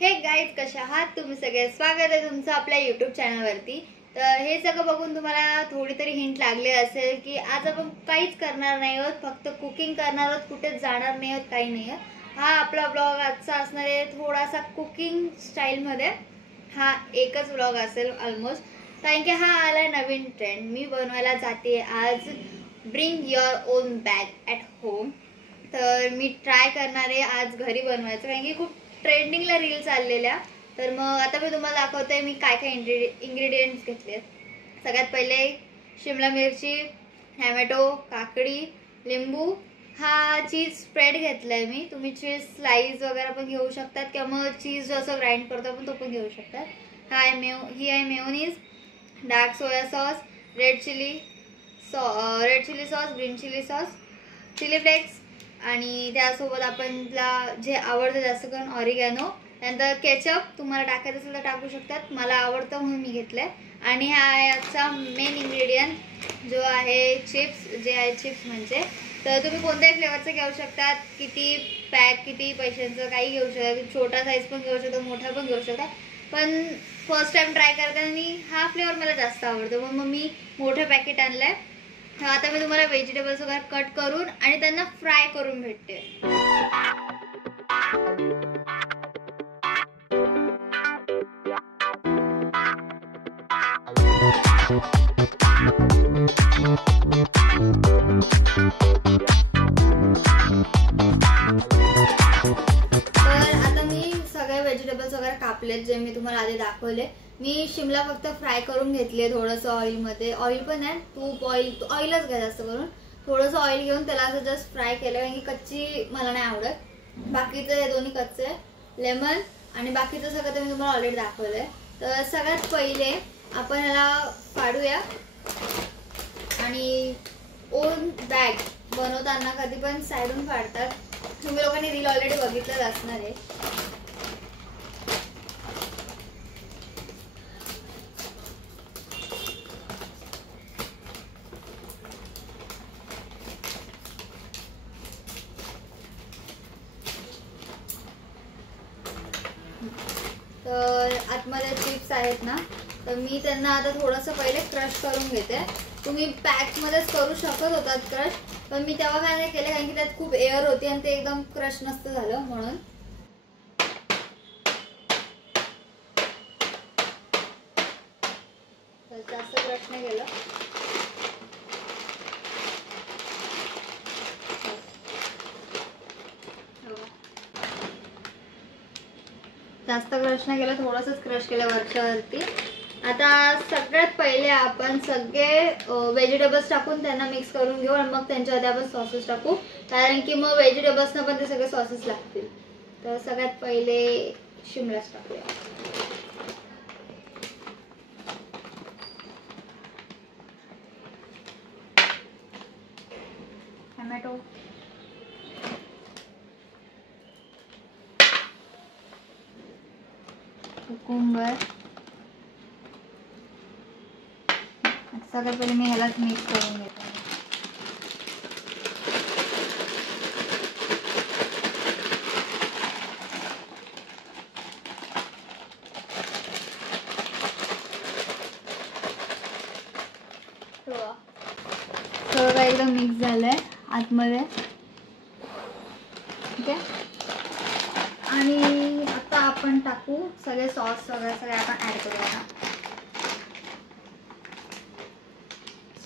हे गाईज, कशा आहात तुम्ही सगळे? स्वागत आहे तुमचं आपल्या यूट्यूब चॅनलवरती. तर हे सगळं बघून तुम्हाला थोडी तरी हिंट लागली असेल की आज आपण काहीच करणार नाही आहोत, फक्त कुकिंग करणार आहोत, कुठेच जाणार नाही आहोत, काही नाही आहे. हा आपला ब्लॉग आजचा असणार आहे थोडासा कुकिंग स्टाईलमध्ये. हा एकच ब्लॉग असेल ऑलमोस्ट, कारण की हा आलाय नवीन ट्रेंड. मी बनवायला जाते आज bring your on bag at home. तर मी ट्राय करणार आहे आज घरी बनवायचं, कारण की खूप ट्रेंडिंगला रील चाललेल्या. तर मग आता मी तुम्हाला दाखवते मी काय काय इंग्रेडियंट्स घेतलेत. सगळ्यात पहिले शिमला मिरची, टॅमॅटो, काकडी, लिंबू, हा चीज स्प्रेड घेतला आहे मी. तुम्ही चीज स्लाइस वगैरे पण घेऊ शकतात, किंवा मग चीज जो असं ग्राइंड करतो आपण तो पण घेऊ शकतात. ही आहे mayonnaise, dark soya sauce, red chilli sauce, green chilli sauce, chilli flakes, आणि त्यासोबत आपणला जे आवडतं जास्त करून ऑरिगॅनो. त्यानंतर केचप तुम्हाला टाकायचं असेल तर टाकू शकतात, मला आवडतं म्हणून मी घेतलं आहे. आणि हा याचा मेन इन्ग्रेडियंट जो आहे चिप्स, जे आहे चिप्स म्हणजे. तर तुम्ही कोणत्याही फ्लेवरचं घेऊ शकतात, किती पॅक किती पैशांचं काही घेऊ शकता, छोटा साईज पण घेऊ शकता, मोठा पण घेऊ शकता. पण फर्स्ट टाइम ट्राय करताना हा फ्लेवर मला जास्त आवडतो, मग मी मोठं पॅकेट आणलं आहे. आता मी तुम्हाला व्हेजिटेबल्स वगैरे कट करून आणि त्यांना फ्राय करून भेटते. तर आता मी सगळे व्हेजिटेबल्स वगैरे कापलेत, जे मी तुम्हाला आधी दाखवले. मी शिमला फक्त फ्राय करून घेतली आहे थोडंसं ऑइलमध्ये. ऑइल पण आहे, तूप, ऑइलच घ्या जास्त करून. थोडंसं ऑइल घेऊन त्याला असं जस्ट फ्राय केलं, कारण की कच्ची मला नाही आवडत. बाकीचं हे दोन्ही कच्चे आहे. लेमन आणि बाकीचं सगळं ते मी तुम्हाला ऑलरेडी दाखवलं आहे. तर सगळ्यात पहिले आपण ह्याला फाडूया. आणि ओन बॅग बनवताना कधी पण साईडून फाडतात. तुम्ही लोकांनी रील ऑलरेडी बघितलंच असणार आहे. तर आतमध्ये चिप्स आहेत ना, तर मी त्यांना आता थोडंसं पहिले क्रश करून घेते. तुम्ही पॅकमध्येच करू शकत होतात क्रश, पण मी तेव्हा काय नाही केलं, कारण की त्यात खूप एअर होती आणि ते एकदम क्रश नसतं झालं म्हणून. जास्त क्रश नाही केलं. जास्त क्रश नाही केलं, थोडंसंच क्रश केलं वरच्यावरती. आता सगळ्यात पहिले आपण सगळे व्हेजिटेबल्स टाकून त्यांना मिक्स करून घेऊ, आणि मग त्यांच्यावरती आपण सॉसेस टाकू, कारण की मग व्हेजिटेबल्सना पण ते सगळे सॉसेस लागतील. तर सगळ्यात पहिले शिमलाच टाकूया. Tomato, cucumber. सगळ्यात पहिले मी ह्यालाच मिक्स करून घेते. सगळं एकदम मिक्स झालंय आतमध्ये. ठीक आहे. आणि आता आपण टाकू सगळे सॉस वगैरे, सगळे आपण ऍड करूया.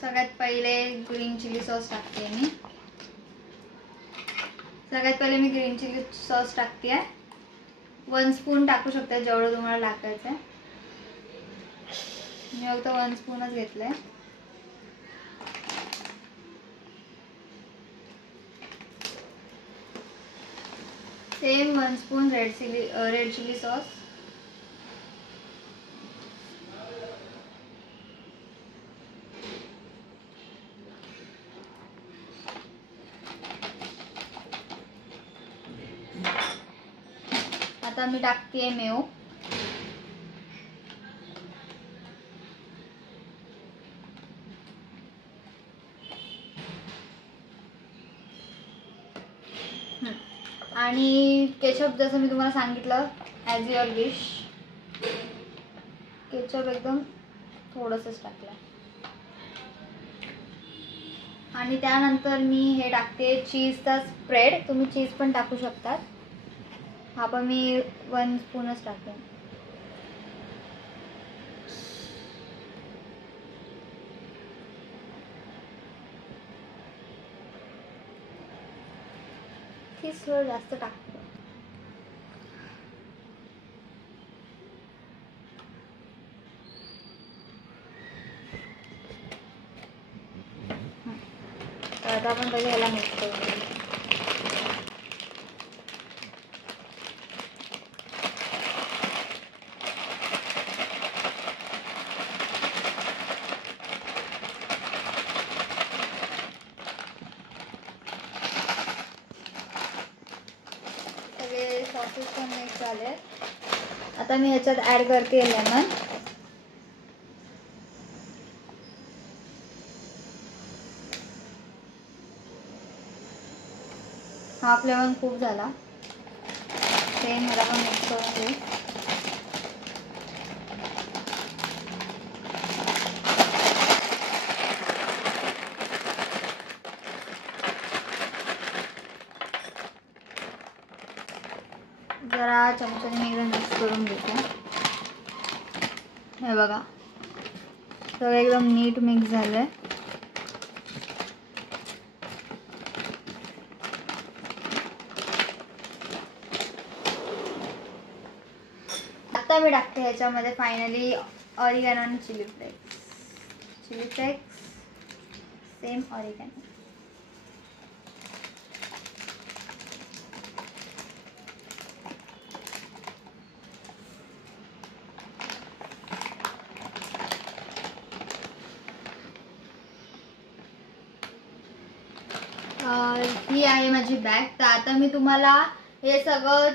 सगळ्यात पहिले ग्रीन चिली सॉस टाकते मी. सगळ्यात पहिले मी ग्रीन चिली सॉस टाकते. 1 स्पून टाकू शकता, जेवढं तुम्हाला टाकायचं आहे. मी फक्त 1 स्पूनच घेतलंय. Same 1 spoon red chilli sauce. आता मी टाकते मेयो. आणि केचप जसं मी तुम्हाला सांगितलं ॲज युअर विश. केचप एकदम थोडंसंच टाकलं आणि त्यानंतर मी हे टाकते चीजचा स्प्रेड. तुम्ही चीज पण टाकू शकतात. हा पण मी 1 स्पूनच टाकेन. चीज थोडं जास्त टाकते. तर आता आपण पहिले ह्याला मिक्स करून सगळे सॉसेस पण मिक्स झाले. आता मी ह्याच्यात ॲड करते लेमन. हाफ लेमन खूप झाला. सेम ह्याला पण मिक्स करून घेऊ. जरा चमच्याने मी एकदम मिक्स करून घेते. हे बघा सगळं एकदम नीट मिक्स झालंय. आता मी टाकते ह्याच्यामध्ये फायनली ऑरिगॅनो आणि चिली फ्लेक्स. Same oregano. ही आहे माझी बॅग. तर आता मी तुम्हाला हे सगळं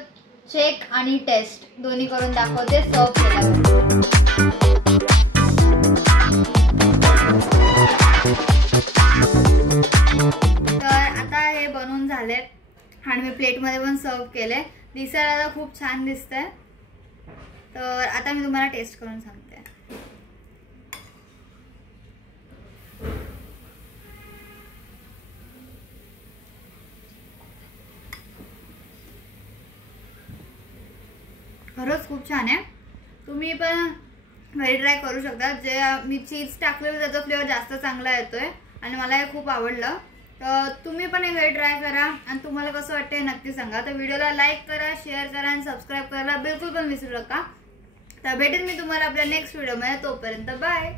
चेक आणि टेस्ट दोन्ही करून दाखवते सर्व केल्यावर. तर आता हे बनवून झाले आणि मी प्लेटमध्ये पण सर्व केले. दिसायला खूप छान दिसतंय. तर आता मी तुम्हाला टेस्ट करून सांगते. खरंच खूप छान आहे. तुम्ही पण घरी ट्राय करू शकता. जे मी चीज टाकलेलं त्याचा फ्लेवर जास्त चांगला येतोय आणि मला हे खूप आवडलं. तर तुम्ही पण हे घरी ट्राय करा आणि तुम्हाला कसं वाटतंय नक्की सांगा. तर व्हिडिओला लाईक करा, शेअर करा आणि सबस्क्राईब करायला बिलकुल पण विसरू नका. तर भेटेन मी तुम्हाला आपल्या नेक्स्ट व्हिडिओमध्ये. तोपर्यंत बाय.